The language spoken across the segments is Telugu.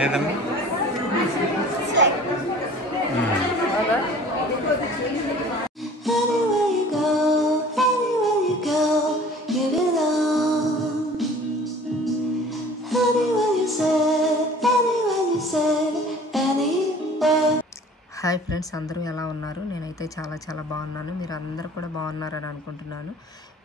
ఏదమ్మా హాయ్ ఫ్రెండ్స్, అందరూ ఎలా ఉన్నారు? నేనైతే చాలా చాలా బాగున్నాను. మీరు అందరూ కూడా బాగున్నారని అనుకుంటున్నాను.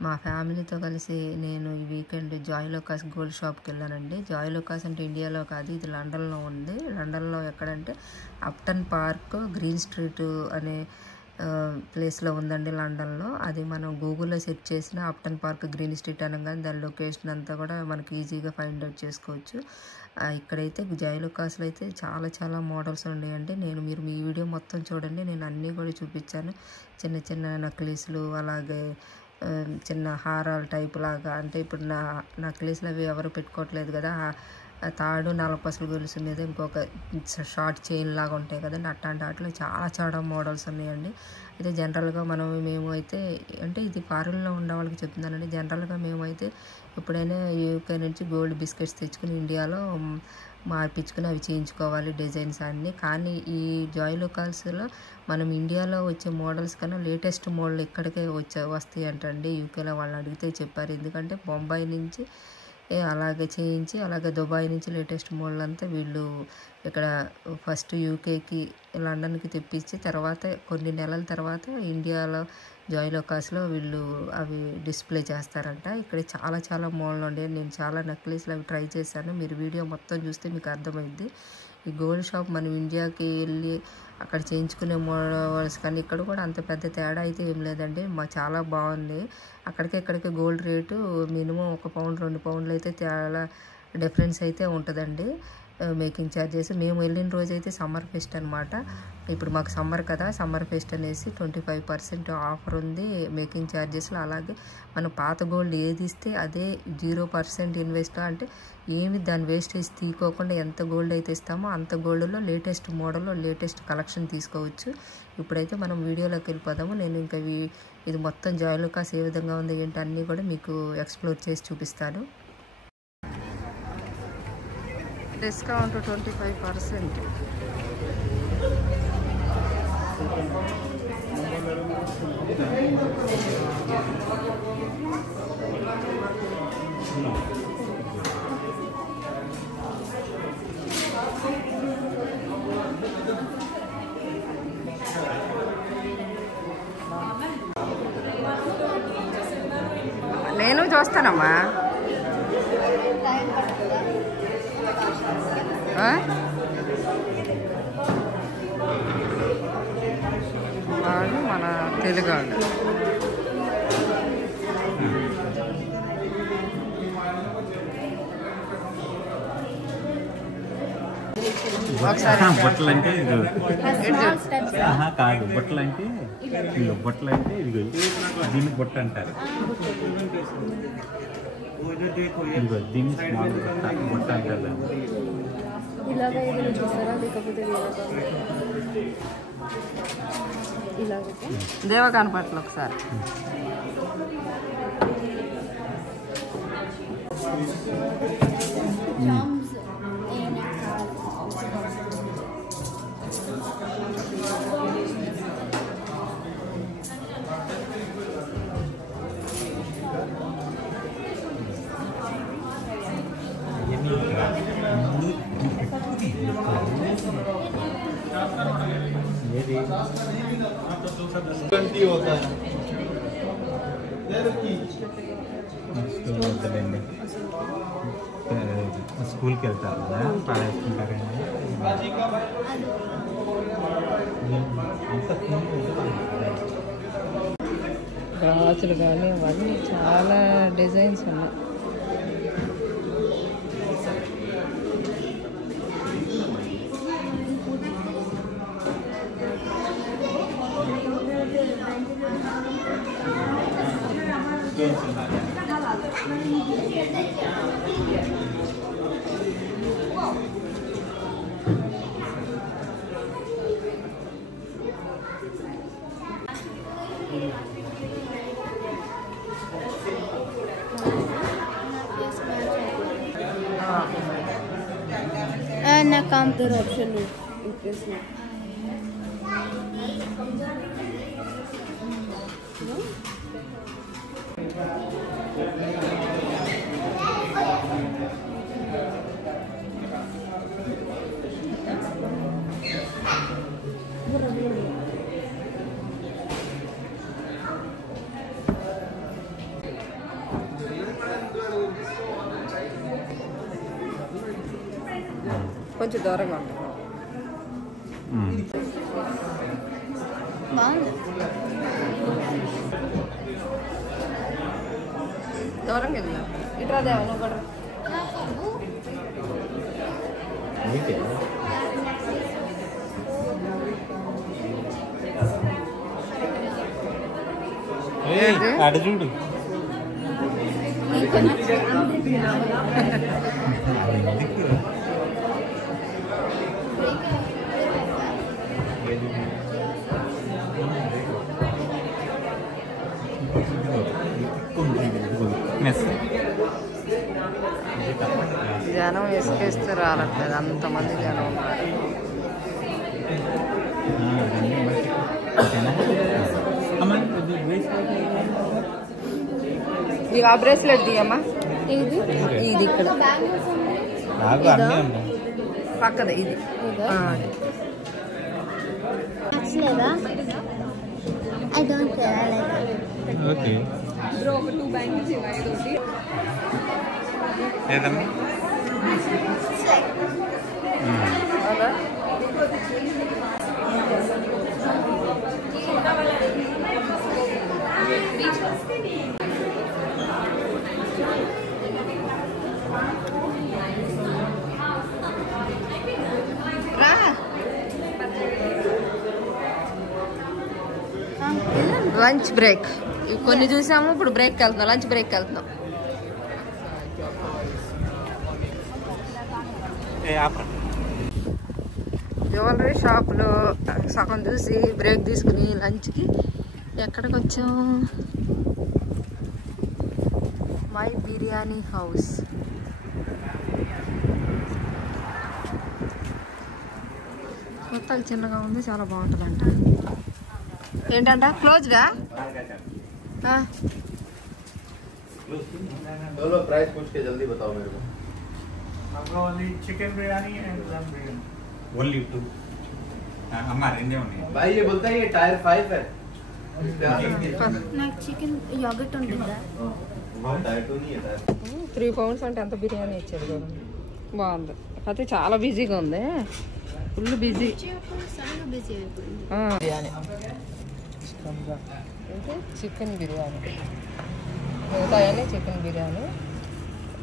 మా ఫ్యామిలీతో కలిసి నేను ఈ వీకెండ్ జాయ్ లూకాస్ గోల్డ్ షాప్కి వెళ్ళానండి. జాయ్ లూకాస్ అంటే ఇండియాలో కాదు, ఇది లండన్లో ఉంది. లండన్లో ఎక్కడంటే అప్టన్ పార్క్ గ్రీన్ స్ట్రీట్ అనే ప్లేస్లో ఉందండి లండన్లో. అది మనం గూగుల్లో సెర్చ్ చేసిన అప్టన్ పార్క్ గ్రీన్ స్ట్రీట్ అనగానే దాని లొకేషన్ అంతా కూడా మనకి ఈజీగా ఫైండ్ అవుట్ చేసుకోవచ్చు. ఇక్కడైతే జాయ్ లూకాస్లో అయితే చాలా చాలా మోడల్స్ ఉన్నాయండి. మీరు మీ వీడియో మొత్తం చూడండి, నేను అన్నీ కూడా చూపించాను. చిన్న చిన్న నక్లీస్లు, అలాగే చిన్న హారాల టైప్ లాగా, అంటే ఇప్పుడు నక్లీస్లు అవి ఎవరు పెట్టుకోవట్లేదు కదా, తాడు నలపసలు గొలుసు మీద ఇంకొక షార్ట్ చైన్ లాగా ఉంటాయి కదండి, అట్లాంటి వాటిలో చాలా చాలా మోడల్స్ ఉన్నాయండి. అయితే జనరల్గా మేము అయితే అంటే ఇది ఫారిన్లో ఉన్న వాళ్ళకి చెప్తున్నానండి. జనరల్గా మేమైతే ఎప్పుడైనా యూకే నుంచి గోల్డ్ బిస్కెట్స్ తెచ్చుకుని ఇండియాలో మార్పించుకుని అవి చేయించుకోవాలి డిజైన్స్ అన్నీ. కానీ ఈ జాయ్ లూకాస్లో మనం ఇండియాలో వచ్చే మోడల్స్ కన్నా లేటెస్ట్ మోడల్ ఇక్కడికే వస్తాయి అంటండి. యూకేలో వాళ్ళని అడిగితే చెప్పారు. ఎందుకంటే బొంబాయి నుంచి అలాగే చేయించి, అలాగే దుబాయ్ నుంచి లేటెస్ట్ మోడల్ అంతా వీళ్ళు ఇక్కడ ఫస్ట్ యూకేకి లండన్కి తెప్పించి తర్వాత కొన్ని నెలల తర్వాత ఇండియాలో జాయ్ లూకాస్లో వీళ్ళు అవి డిస్ప్లే చేస్తారంట. ఇక్కడ చాలా చాలా మోడల్ ఉండే, నేను చాలా నెక్లెస్లు అవి ట్రై చేశాను. మీరు వీడియో మొత్తం చూస్తే మీకు అర్థమైద్ది. ఈ గోల్డ్ షాప్ మనం ఇండియాకి వెళ్ళి అక్కడ చేయించుకునే మోడల్స్ కానీ ఇక్కడ కూడా అంత పెద్ద తేడా అయితే ఏం లేదండి. చాలా బాగుంది. ఇక్కడికి గోల్డ్ రేటు మినిమం 1 పౌండ్ 2 పౌండ్లు అయితే చాలా డిఫరెన్స్ అయితే ఉంటుందండి. మేకింగ్ ఛార్జెస్ మేము వెళ్ళిన రోజు అయితే సమ్మర్ ఫెస్ట్ అనమాట. ఇప్పుడు మాకు సమ్మర్ కదా, సమ్మర్ ఫెస్ట్ అనేసి 25% ఆఫర్ ఉంది మేకింగ్ ఛార్జెస్లో. అలాగే మన పాత గోల్డ్ ఏది ఇస్తే అదే 0% ఇన్వెస్ట్, అంటే ఏమి దాని వేస్టేజ్ తీసుకోకుండా ఎంత గోల్డ్ అయితే ఇస్తామో అంత గోల్డ్లో లేటెస్ట్ మోడల్లో లేటెస్ట్ కలెక్షన్ తీసుకోవచ్చు. ఇప్పుడైతే మనం వీడియోలోకి వెళ్ళిపోదాము. నేను ఇంకా ఇది మొత్తం జాయ్ లూకాస్ ఏ విధంగా ఉంది ఏంటి అన్నీ కూడా మీకు ఎక్స్ప్లోర్ చేసి చూపిస్తాను. డిస్కౌంట్ 25%. నేను చూస్తానమ్మా. వాళ్ళు మన తెలుగు వాళ్ళు. బొట్టలు అంటే కాదు, బొట్టలు అంటే బొట్టలు అంటే ఇదిగో దీన్ని బొట్ట అంటారు. ఇదిగో దీన్ని స్మాల్ బొట్ట అంటారు. ఇలాగా ఏదైనా చూస్తారా, లేకపోతే ఇలాగ దేవకాని పట్ల ఒకసారి స్కూల్కి వెళ్తారు కదా, పాడేసుకుంటారండి. గాజులు కానీ అవన్నీ చాలా డిజైన్స్ ఉన్నాయి. ना काम कर ऑप्शन में इंटरेस्ट में కొంచెం దూరంగా దూరంగా వెళ్ళా ఇట్లా దేవను కూడా అటు చూడు జనం ఇసుకేస్తే రాలట్లేదు, అంతమంది జనం ఉన్నారు. ఇక ఆ బ్రేస్లెట్ తీయమ్మా, ఇది ఇక్కడ పక్కదే ఇది బ్రో ఒక 2 బ్యాంగిల్స్ ఇవ్వాలి ఒకటి ఏదమ్మా లంచ్ బ్రేక్ కొన్ని చూసాము, ఇప్పుడు బ్రేక్కి వెళ్తున్నాం, లంచ్ బ్రేక్కి వెళ్తున్నాం. జ్యువెలరీ షాప్లో సగం చూసి బ్రేక్ తీసుకుని లంచ్కి ఎక్కడికి వచ్చాం? My biryani house. మొత్తం చిన్నగా ఉంది, చాలా బాగుంటుందంట. ఏంటంట క్లోజ్గా? चलो प्राइस पूछ के जल्दी बताओ मेरे को. आपका ओनली चिकन बिरयानी एंड दम बिरयानी ओनली 2 हमारे रेंजे ఉన్నాయి. भाई ये बोलता है ये टायर 5 है. నాకు చికెన్ యోగర్ట్ ఉంటుందా? वो टायर 2 नहीं है टायर. 3 pounds అంటే ఎంత బిర్యానీ ఇచ్చారు కదా, బాగుంది. అయితే చాలా బిజీగా ఉంది, full busy. Biryani chicken biryani, మిగతాయని చికెన్ బిర్యానీ.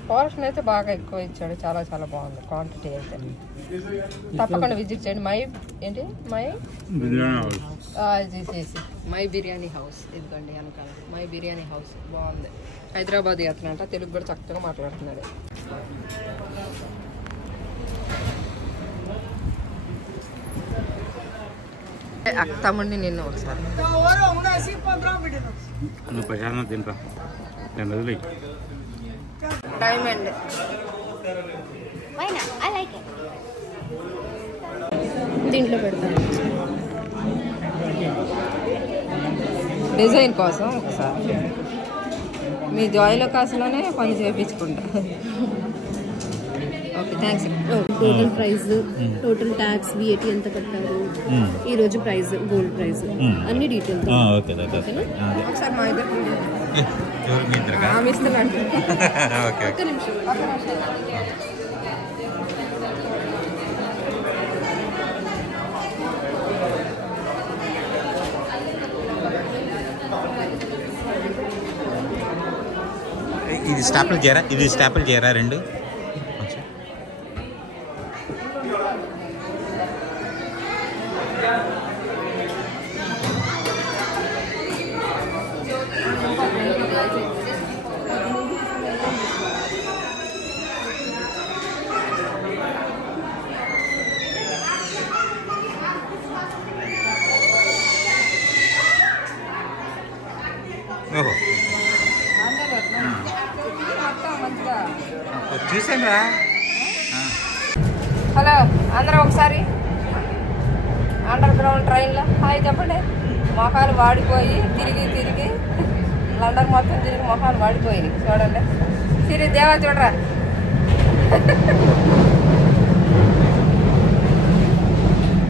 పోర్షన్ అయితే బాగా ఎక్కువ ఇచ్చాడు, చాలా చాలా బాగుంది క్వాంటిటీ అయితే. తప్పకుండా విజిట్ చేయండి. మై ఏంటి మై బిర్యానీ హౌస్ చేసేసి మై బిర్యానీ హౌస్. ఇదిగోండి వెనకాల మై బిర్యానీ హౌస్, బాగుంది. హైదరాబాద్ అతనంట, తెలుగు కూడా చక్కగా మాట్లాడుతున్నాడు. తమ్ముడిని నిన్న ఒకసారి నువ్వు ప్రశాంతం తింటా రెండు రోజులు డైమండ్ దీంట్లో పెడతాను డిజైన్ కోసం. ఒకసారి మీ జాయిలో కాసులోనే పని చేయించుకుంటా. Okay thanks. Total price, total tax, VAT ఎంత కట్టారు, ఈ రోజు ప్రైస్, గోల్డ్ ప్రైస్, అన్ని డీటెయిల్స్. ఒకసారి మా ఇద్దరు ఒక్క నిమిషం. ఇది స్టాపుల్ చేయరా రెండు. చూసాను రా. హలో అందరూ ఒకసారి అండర్ గ్రౌండ్ ట్రైన్లో హాయ్ చెప్పండి. మొఖాలు వాడిపోయి తిరిగి లండన్ మొత్తం తిరిగి మొఖాలు వాడిపోయి చూడండి. సిరి దేవా చూడరా.